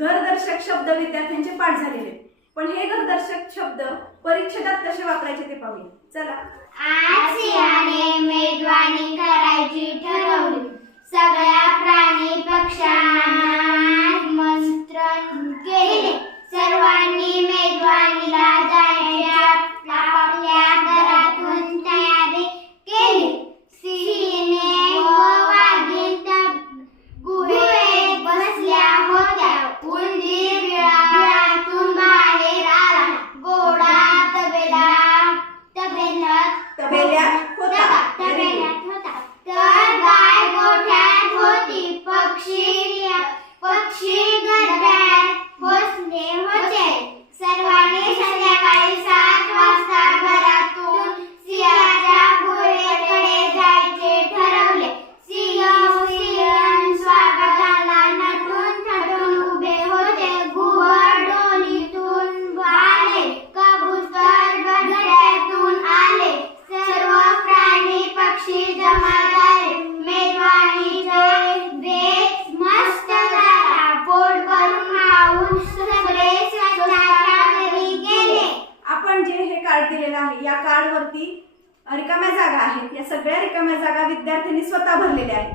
घरदर्शक शब्द विद्यार्थ्यांचे पाठ झालेले, पण हे घरदर्शक शब्द परीक्षेत कसे वापरायचे ते पाहूया. चला. आज सिंहाने मेजवानी करायची ठरवली. सगळ्या प्राणी पक्ष्यांना आमंत्रण केले. सर्वांनी मेजवानीला जायची आपल्या घरातून तयारी केली. सिंहाने व वाघीण गुहेत बसल्या होत्या. उंदीर बिळातून बाहेर आला. घोडा तबेल्यात होता. तर गाय गोठ्यात होती. पक्षी घरट्यात बसले होते. सर्वांनी संध्याकाळी 7 वाजता घरातून सिंहाच्या गुहेकडे जायचे ठरवले. सिंह स्वागताला नटून थटून उभे होते. घुबड डोलीतून आले. कबूतर घरट्यातून आले. सर्व प्राणी पक्षी जमा झाले. मेजवानीचा बेत मस्त झाला. पोट भरून खाऊन सगळे स्वतःच्या घरी गेले. आपण जे हे कार्ड दिलेलं आहे, या कार्डवरती रिकाम्या जागा आहेत. या सगळ्या रिकाम्या जागा विद्यार्थ्यांनी स्वतः भरलेल्या आहेत.